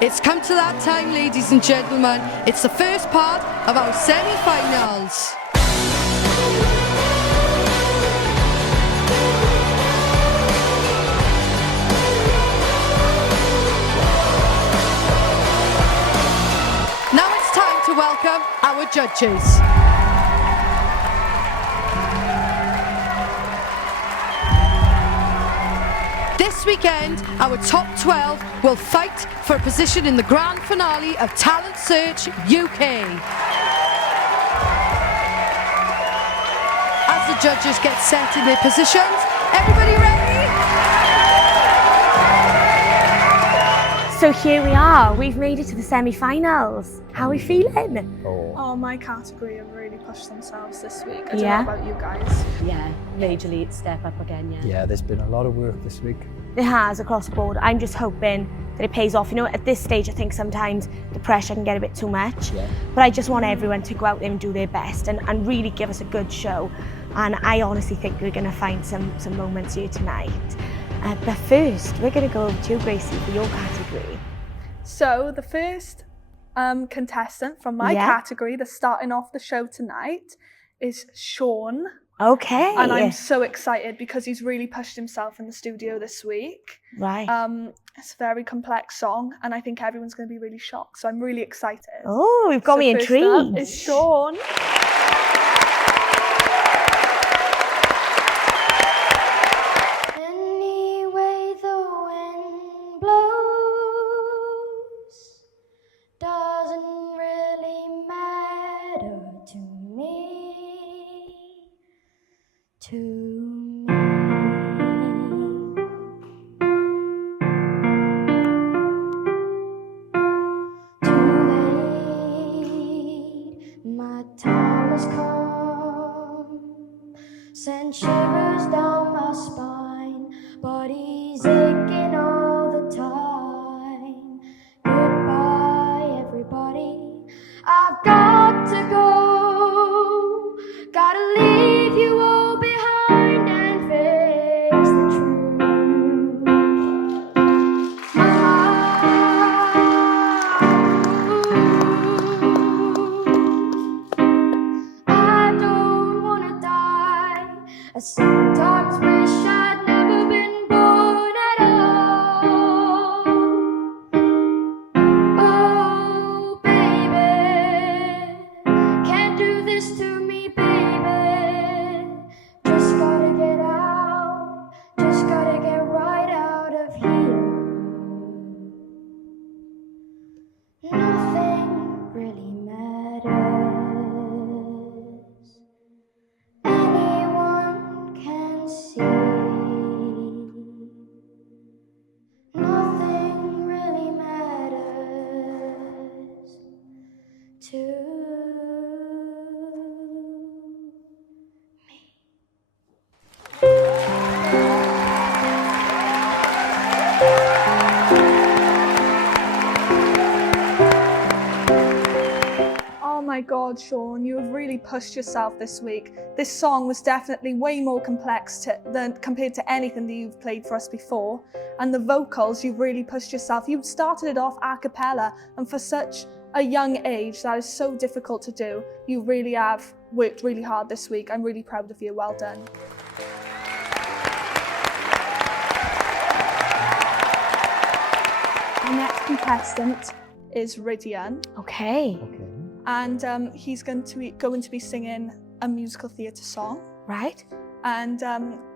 It's come to that time, ladies and gentlemen. It's the first part of our semi-finals. Now it's time to welcome our judges. This weekend, our top 12 will fight for a position in the grand finale of Talent Search UK. As the judges get set in their positions, everybody ready? So here we are, we've made it to the semi-finals. How are we feeling? Oh, my category have really pushed themselves this week. I don't know about you guys. Yeah, majorly step up again, Yeah, there's been a lot of work this week. It has, across the board. I'm just hoping that it pays off. You know, at this stage, I think sometimes the pressure can get a bit too much. Yeah. But I just want everyone to go out there and do their best and really give us a good show. And I honestly think we're going to find some moments here tonight. But first, we're going to go over to you, Gracie, for your category. So the first contestant from my category that's starting off the show tonight is Sean. Okay. And I'm so excited because he's really pushed himself in the studio this week. Right. It's a very complex song and I think everyone's going to be really shocked. So I'm really excited. Oh, we've got me intrigued. First up is Sean. Send shivers down my spine, body's aching all the time. Goodbye, everybody, I've got to go. Gotta leave you all behind and face the truth. I don't wanna die. I sometimes wish I'd never been born at all. Oh, baby, can't do this to me, baby. Just gotta get out, just gotta get right out of here. Nothing really matters. Anyone can see. Nothing really matters to me. Oh my God, Sean, you have really pushed yourself this week. This song was definitely way more complex than compared to anything that you've played for us before. And the vocals, you've really pushed yourself. You started it off a cappella, and for such a young age, that is so difficult to do. You really have worked really hard this week. I'm really proud of you. Well done. Our next contestant is Rydian. Okay. And he's going to be singing a musical theatre song. Right. And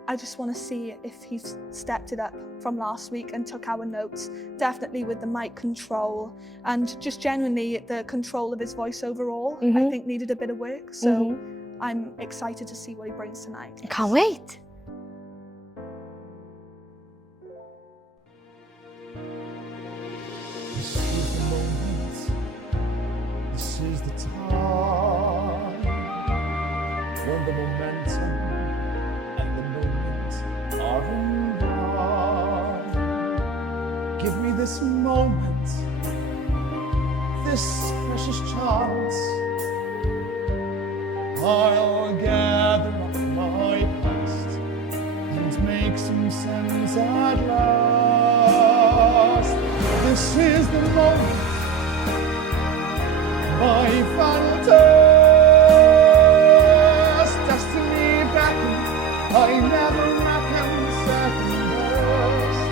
I just want to see if he's stepped it up from last week and took our notes, definitely with the mic control and just genuinely the control of his voice overall, I think needed a bit of work. So I'm excited to see what he brings tonight. I can't wait. This is the moment, this is the time, when the momentum and the moment are in line. Give me this moment, this precious chance. I'll gather up my past and make some sense at last. This is the moment, my final test. Destiny beckons, I never reckon second best.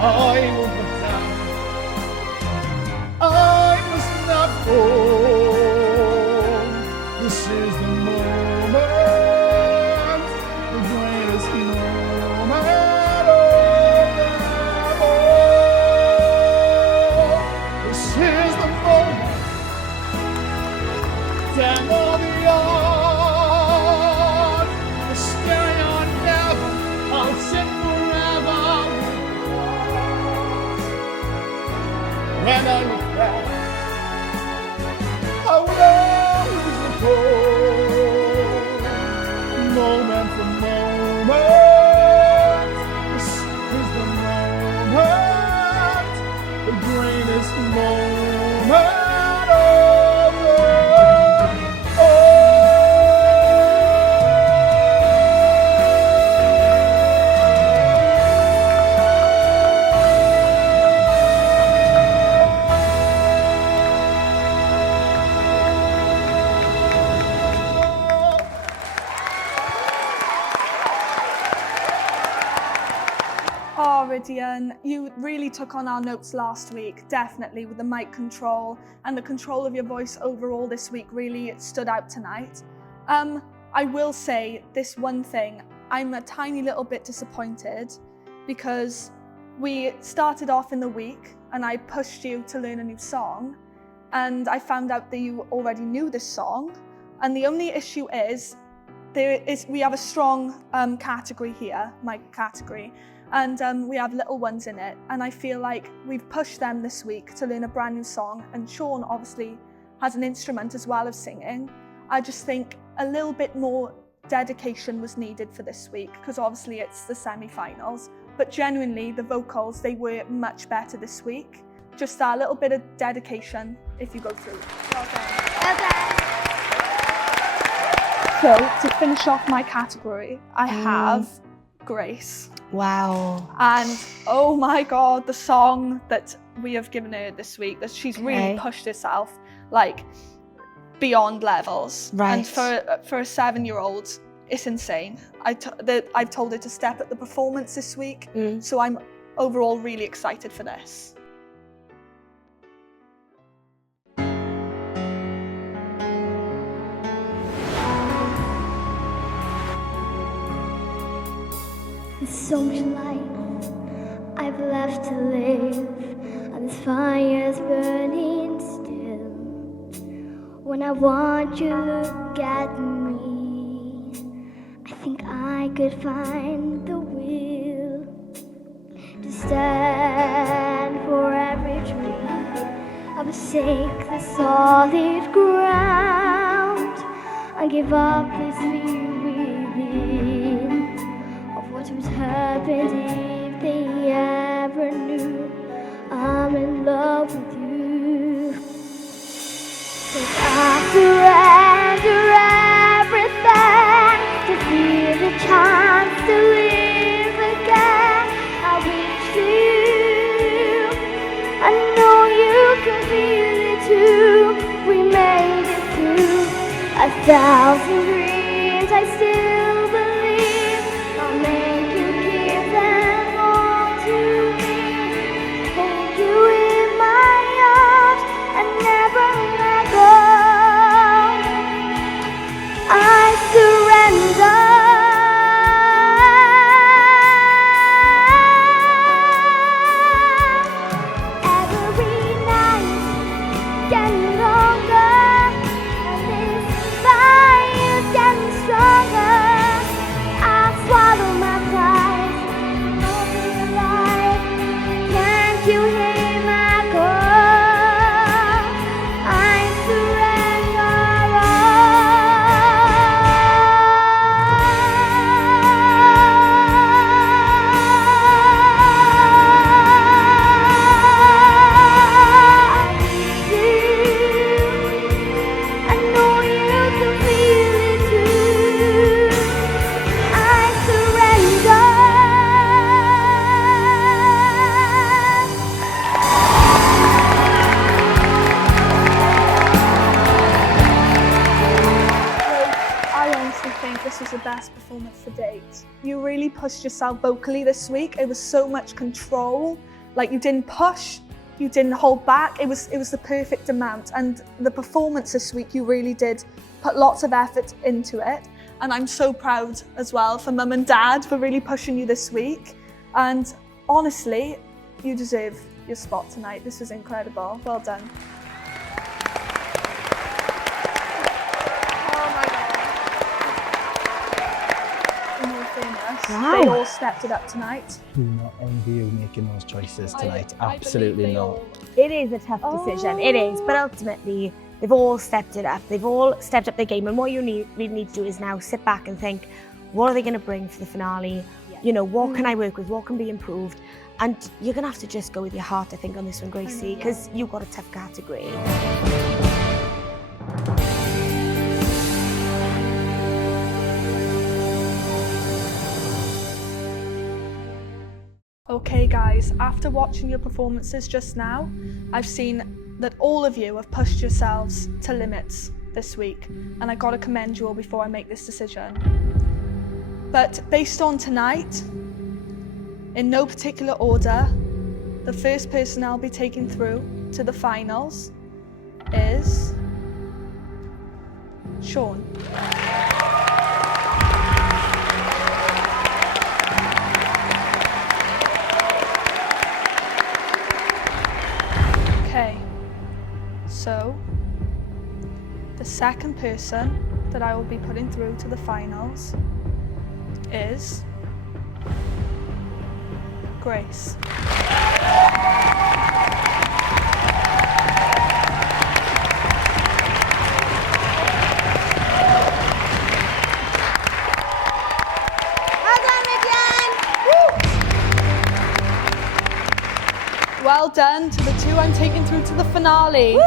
I will put down, I must not fall. This is the moment, the greatest moment of them all. This is the moment, damn all the odds. The staring on never, I'll sit forever when I look back. I will always recall, moment for moment. This is the moment, the greatest moment of them all. Oh, Rydian, you really took on our notes last week, definitely, with the mic control, and the control of your voice overall this week really stood out tonight. I will say this one thing, I'm a tiny little bit disappointed because we started off in the week and I pushed you to learn a new song, and I found out that you already knew this song, and the only issue is we have a strong category here, my category, and we have little ones in it, and I feel like we've pushed them this week to learn a brand new song, and Sean obviously has an instrument as well as singing. I just think a little bit more dedication was needed for this week, because obviously it's the semi-finals, but genuinely the vocals, they were much better this week. Just a little bit of dedication if you go through. Well done. So to finish off my category, I have Grace. Wow. And oh my God, the song that we have given her this week, that she's really pushed herself like beyond levels. Right. And for a 7-year-old, it's insane. I've told her to step up the performance this week, so I'm overall really excited for this. There's so much light I've left to live, and this fire's burning still. When I want you to look at me, I think I could find the will to stand for every dream of a sacred solid ground. I give up this fear within of what was happened if they ever knew I'm in love with you. 'Cause I surrender everything to feel the chance to live again. I wish you, I know you can feel it too. We made it through 1,000 dreams, I still believe I'll make you give them all to me. Hold you in my arms and never let go. I surrender. Every night getting longer, and this fire's best performance to date. You really pushed yourself vocally this week. It was so much control. Like, you didn't push, you didn't hold back. It was the perfect amount. And the performance this week, you really did put lots of effort into it. And I'm so proud as well for Mum and Dad for really pushing you this week. And honestly, you deserve your spot tonight. This was incredible. Well done. Wow. They all stepped it up tonight. Do not envy you making those choices tonight. Absolutely not. It is a tough decision, it is, but ultimately they've all stepped it up. They've all stepped up their game, and what you really need to do is now sit back and think, what are they going to bring for the finale? You know, what can I work with? What can be improved? And you're going to have to just go with your heart, I think, on this one, Gracie, because you've got a tough category. Okay guys, after watching your performances just now, I've seen that all of you have pushed yourselves to limits this week, and I gotta commend you all before I make this decision. But based on tonight, in no particular order, the first person I'll be taking through to the finals is Sean. Okay, so the second person that I will be putting through to the finals is Grace. Well done to the two I'm taking through to the finale.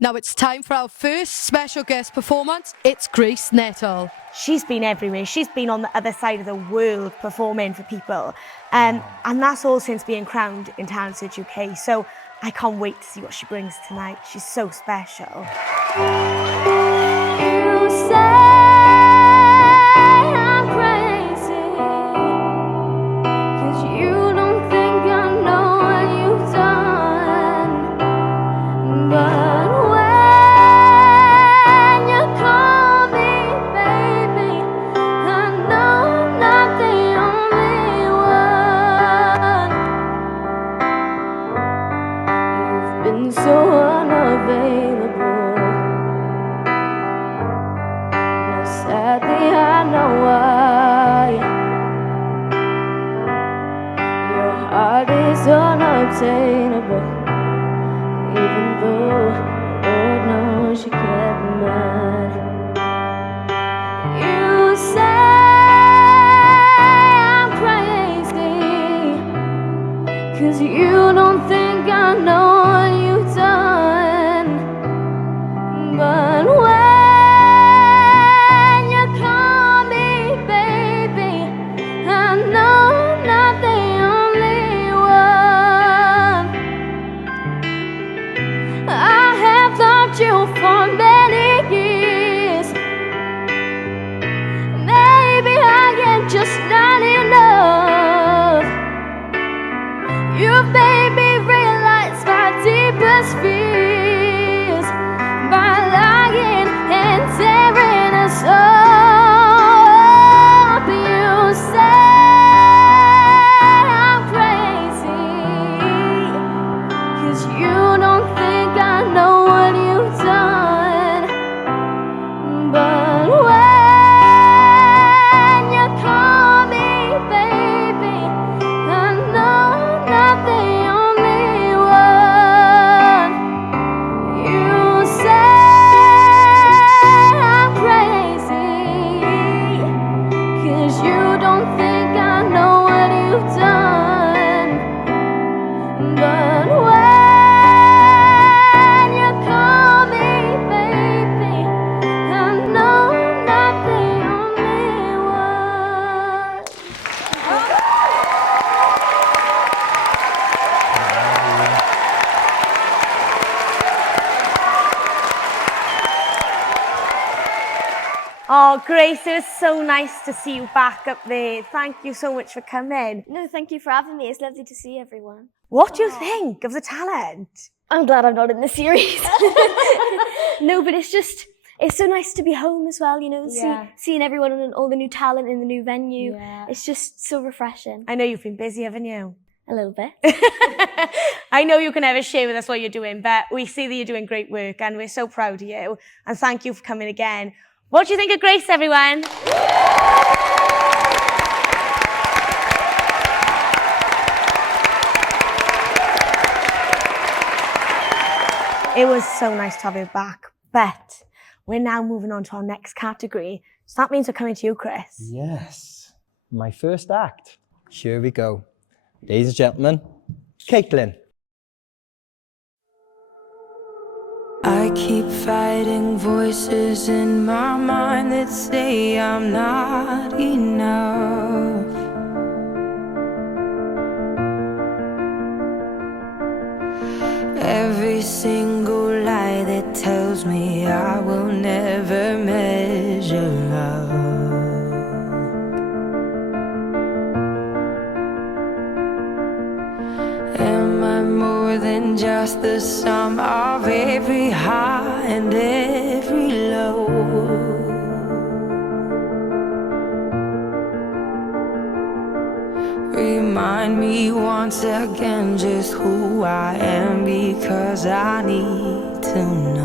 Now it's time for our first special guest performance. It's Grace Nettle. She's been everywhere. She's been on the other side of the world performing for people. And that's all since being crowned in Talent Search UK. So I can't wait to see what she brings tonight. She's so special. You say I'm crazy, 'cause you don't think I know what you've done. But when you call me baby, I know I'm not the only one. You've been so unavailable. Oh, Grace, it was so nice to see you back up there. Thank you so much for coming. No, thank you for having me. It's lovely to see everyone. What do you think of the talent? I'm glad I'm not in the series. No, but it's so nice to be home as well, you know, seeing everyone and all the new talent in the new venue. Yeah. It's just so refreshing. I know you've been busy, haven't you? A little bit. I know you can never share with us what you're doing, but we see that you're doing great work and we're so proud of you. And thank you for coming again. What do you think of Grace, everyone? It was so nice to have you back, but we're now moving on to our next category. So that means we're coming to you, Chris. Yes, my first act. Here we go. Ladies and gentlemen, Caitlin. I keep fighting voices in my mind that say I'm not enough. Every single lie that tells me I will never measure up. Am I more than just the sum of every high and every low? Remind me once again just who I am, because I need to know.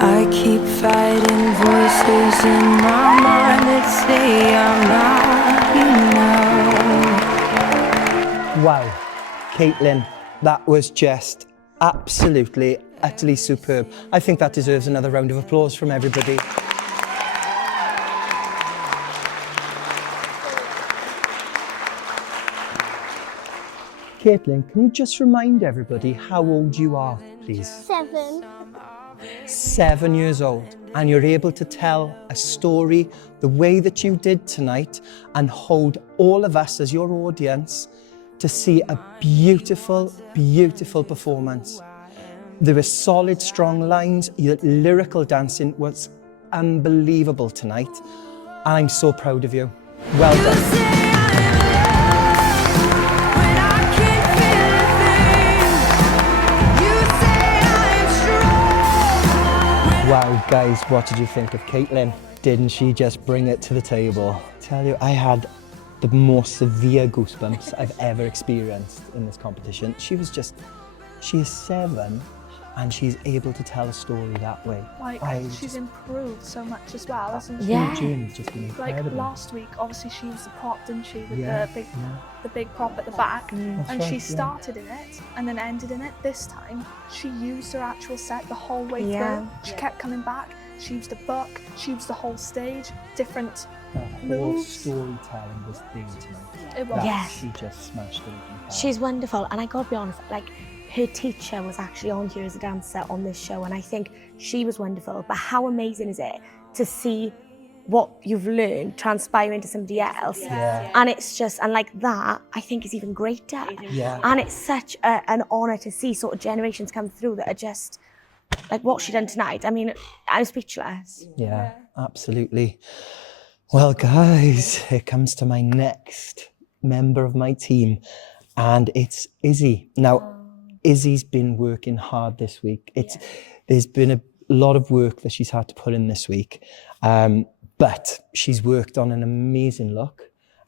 I keep fighting voices in my mind that say I'm not enough. Wow, Caitlin, that was just absolutely, utterly superb. I think that deserves another round of applause from everybody. Caitlin, can you just remind everybody how old you are, please? 7. 7 years old, and you're able to tell a story the way that you did tonight and hold all of us as your audience to see a beautiful, beautiful performance. There were solid, strong lines. Your lyrical dancing was unbelievable tonight. I'm so proud of you. Well done. Wow, guys, what did you think of Caitlin? Didn't she just bring it to the table? Tell you, I had the most severe goosebumps I've ever experienced in this competition. She is 7 and she's able to tell a story that way. She's improved so much as well, hasn't she? Yeah. Her journey's just been incredible. Like last week, obviously she was the prop, didn't she? With Yeah, the big prop at the back. That's And right, she yeah. started in it and then ended in it. This time, she used her actual set the whole way through. She kept coming back. She used the book. She used the whole stage. Different Her whole moves. storytelling was there tonight. It was. Yes. She just smashed it. She's wonderful, and I gotta be honest, like, her teacher was actually on here as a dancer on this show, and I think she was wonderful. But how amazing is it to see what you've learned transpire into somebody else? Yeah. And it's just, and like that, I think is even greater. Yeah. And it's such an honour to see sort of generations come through that are just like what she done tonight. I mean, I'm speechless. Yeah, absolutely. Well, guys, it comes to my next member of my team, and it's Izzy. Now, Izzy's been working hard this week. There's been a lot of work that she's had to put in this week, but she's worked on an amazing look,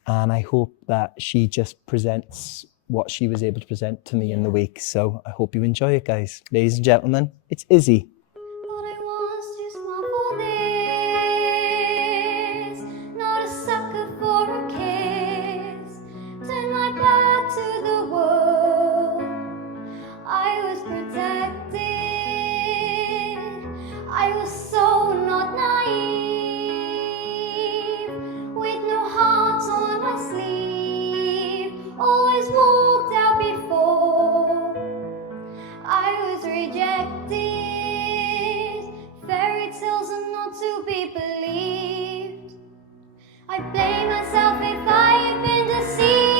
and I hope that she just presents what she was able to present to me in the week. So I hope you enjoy it, guys. Ladies and gentlemen, it's Izzy. Thought I was too smart for this, not a sucker for a kiss. Turn my back to the world. I was protected. I was so not naive, with no heart on my sleeve. Always walked out before I was rejected. Fairy tales are not to be believed. I blame myself if I have been deceived.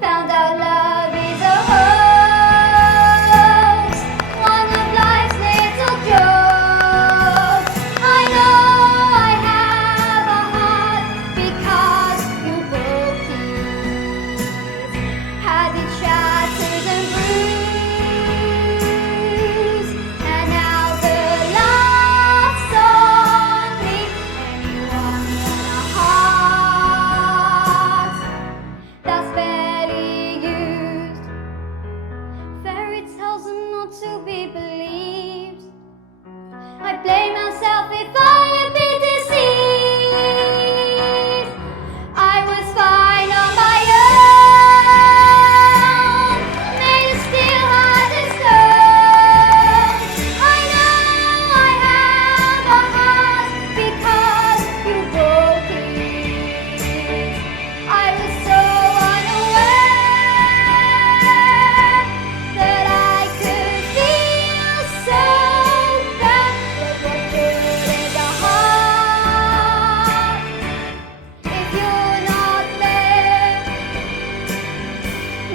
Found out love is a hoax, one of life's little jokes. I know I have a heart because you broke it. Had it shattered and bruised, and now the laughs on me. Anyone want a heart that's barely used? Fairy tales are not to be believed. I blame myself if I have been deceived. I was fine on my own, made of steel, hard as stone. I know I have a heart because you broke it. I was so unaware that I could feel so bad. But what good is a heart if you're not there?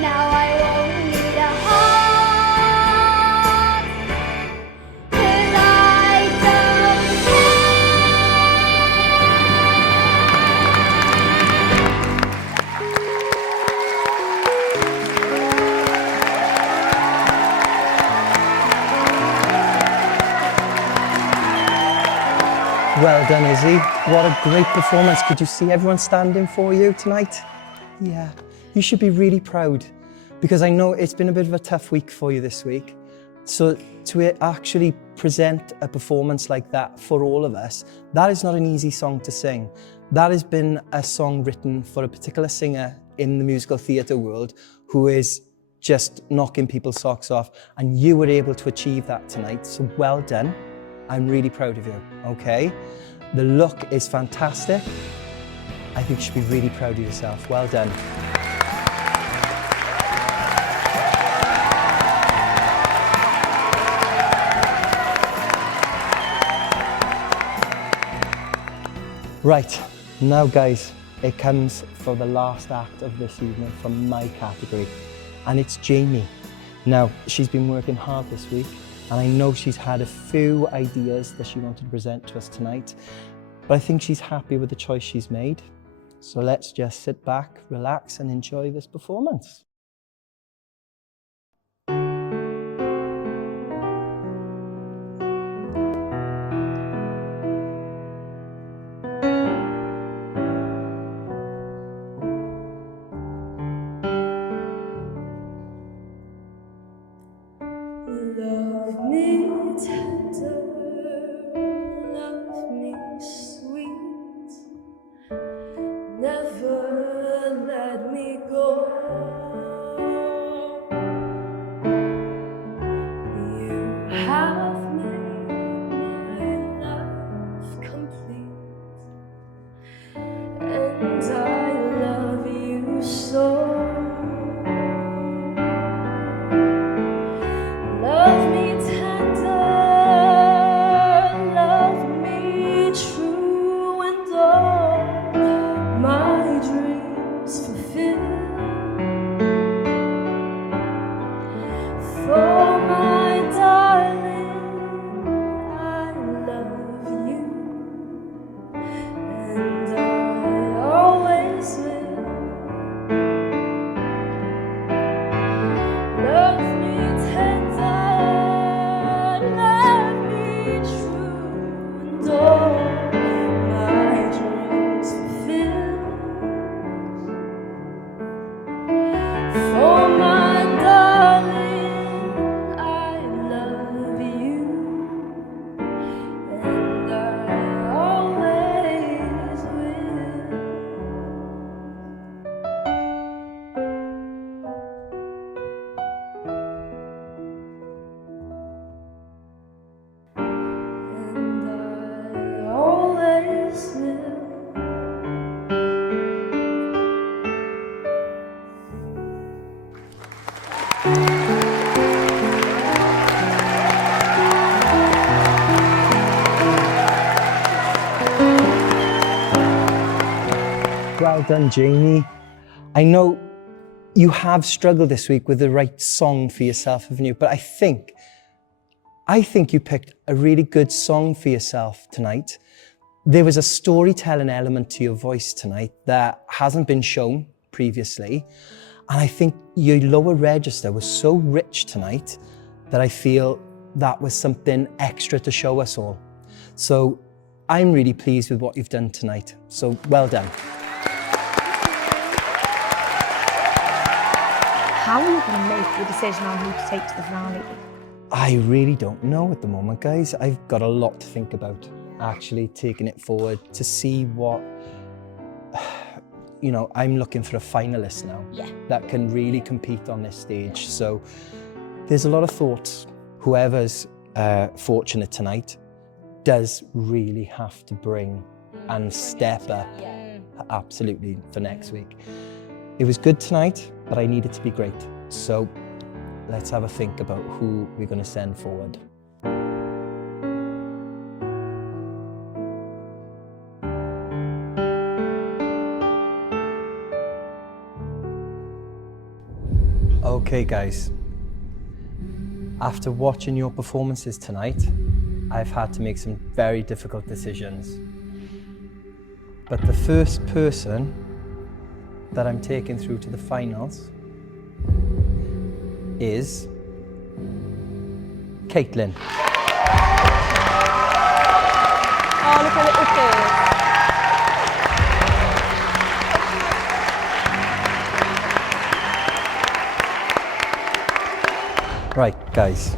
Now I won't need a heart, 'cause I don't Well done, Izzy. What a great performance. Could you see everyone standing for you tonight? Yeah, you should be really proud, because I know it's been a bit of a tough week for you this week. So to actually present a performance like that for all of us, that is not an easy song to sing. That has been a song written for a particular singer in the musical theatre world who is just knocking people's socks off, and you were able to achieve that tonight, so well done. I'm really proud of you, okay? The look is fantastic. I think you should be really proud of yourself. Well done. Right, now guys, it comes for the last act of this evening from my category, and it's Jamie. Now, she's been working hard this week, and I know she's had a few ideas that she wanted to present to us tonight, but I think she's happy with the choice she's made. So let's just sit back, relax, and enjoy this performance. Love me tender, love me sweet, never let me go. be true and all my dreams fulfilled. For my darling, I love you, and I always will. And I always will. Well done, Jamie. I know you have struggled this week with the right song for yourself, haven't you? But I think you picked a really good song for yourself tonight. There was a storytelling element to your voice tonight that hasn't been shown previously. And I think your lower register was so rich tonight that I feel that was something extra to show us all. So I'm really pleased with what you've done tonight. So well done. How are you going to make your decision on who to take to the finale? I really don't know at the moment, guys. I've got a lot to think about, actually taking it forward to see what, you know, I'm looking for a finalist now that can really compete on this stage. So there's a lot of thoughts. Whoever's fortunate tonight does really have to bring and step up absolutely for next week. It was good tonight, but I need it to be great. So let's have a think about who we're going to send forward. Okay, guys. After watching your performances tonight, I've had to make some very difficult decisions. But the first person that I'm taking through to the finals is Caitlin. Oh, look at little kid. Right, guys.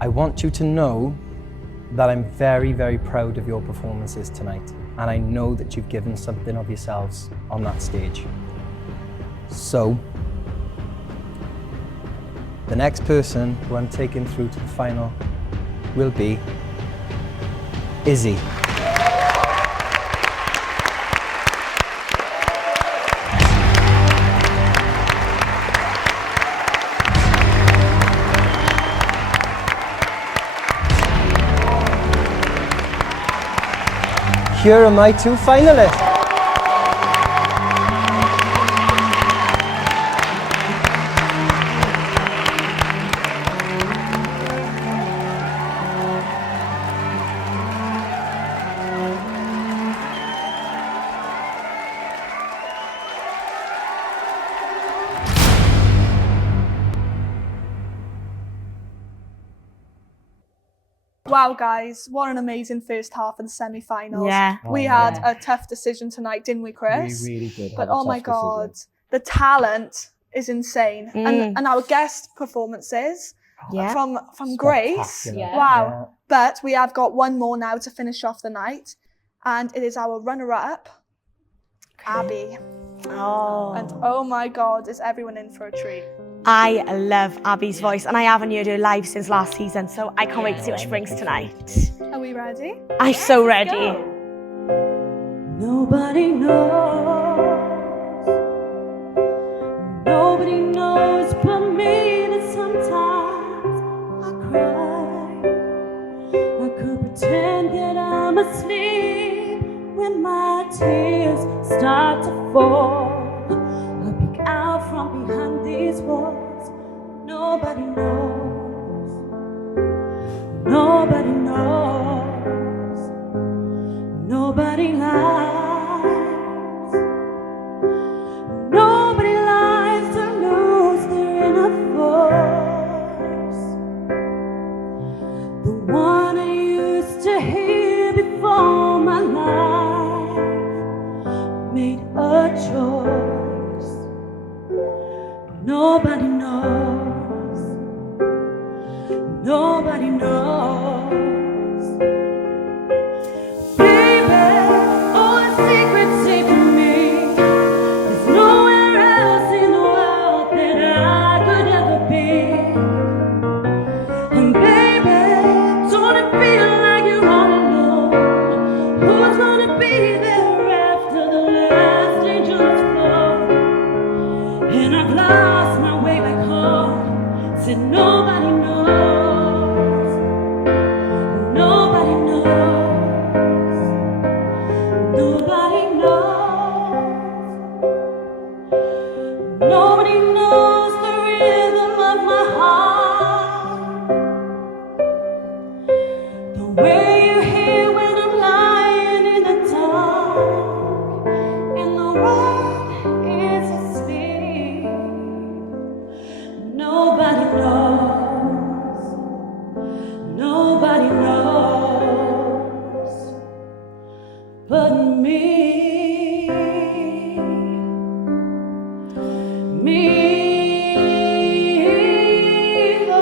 I want you to know that I'm very, very proud of your performances tonight. And I know that you've given something of yourselves on that stage. So, the next person who I'm taking through to the final will be Izzy. Here are my two finalists. Wow, guys, what an amazing first half of the semi-finals. Yeah. We had a tough decision tonight, didn't we, Chris? We really did. But oh my God, the talent is insane. And our guest performances from Grace, wow. But we have got one more now to finish off the night. And it is our runner-up, Abby. Oh. And oh my God, is everyone in for a treat? I love Abby's voice, and I haven't heard her live since last season, so I can't wait to see what she brings tonight. Are we ready? I'm so ready. Nobody knows. Nobody knows but me that sometimes I cry. I could pretend that I'm asleep when my tears start to fall. I peek out from behind these walls. Nobody knows. Nobody knows. Nobody lies. Nobody lies to lose their inner voice. the one I used to hear before my life made a choice. Nobody knows, nobody knows. Baby, all the secrets safe from me. There's nowhere else in the world that I could ever be. And baby, don't it feel like you're all alone? Who's gonna be there after the last angel's flown? And I've lost my way back home. Said nobody knows, nobody knows, nobody knows, nobody knows the rhythm of my heart, the way you hear when I'm lying in the dark and the world is asleep. Nobody knows, nobody knows but me. Me. Oh.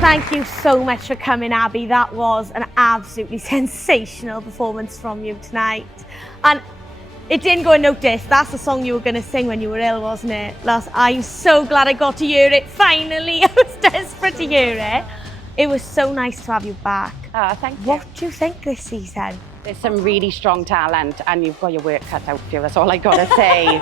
Thank you so much for coming, Abby. That was an absolutely sensational performance from you tonight. And it didn't go unnoticed. That's the song you were going to sing when you were ill, wasn't it? I'm so glad I got to hear it finally. I was desperate to hear it. It was so nice to have you back. Thank you. What do you think this season? There's some really strong talent and you've got your work cut out for you, that's all I gotta say.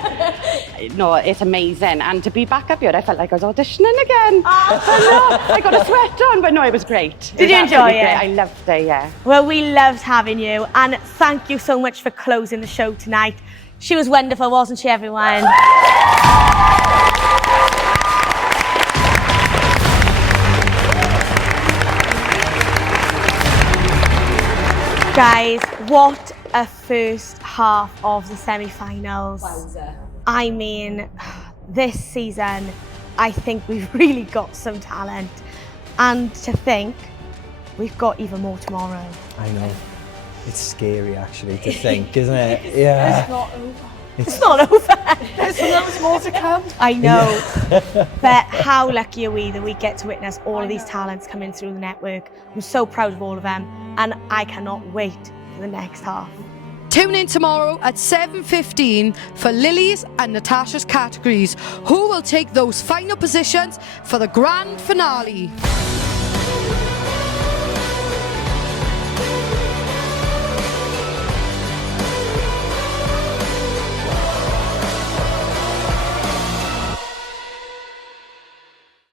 No, it's amazing. And to be back up here, I felt like I was auditioning again. I got a sweat on, but no, it was great. Did you enjoy it? Great. I loved it, yeah. Well, we loved having you, and thank you so much for closing the show tonight. She was wonderful, wasn't she, everyone? Guys, what a first half of the semi-finals. Wowza. I mean, this season, I think we've really got some talent. And to think, we've got even more tomorrow. I know. It's scary, actually, to think, isn't it? Yeah. It's not over. It's not over. There's loads more to come. I know. But how lucky are we that we get to witness all of these talents coming through the network. I'm so proud of all of them, and I cannot wait for the next half. Tune in tomorrow at 7:15 for Lily's and Natasha's categories, who will take those final positions for the grand finale.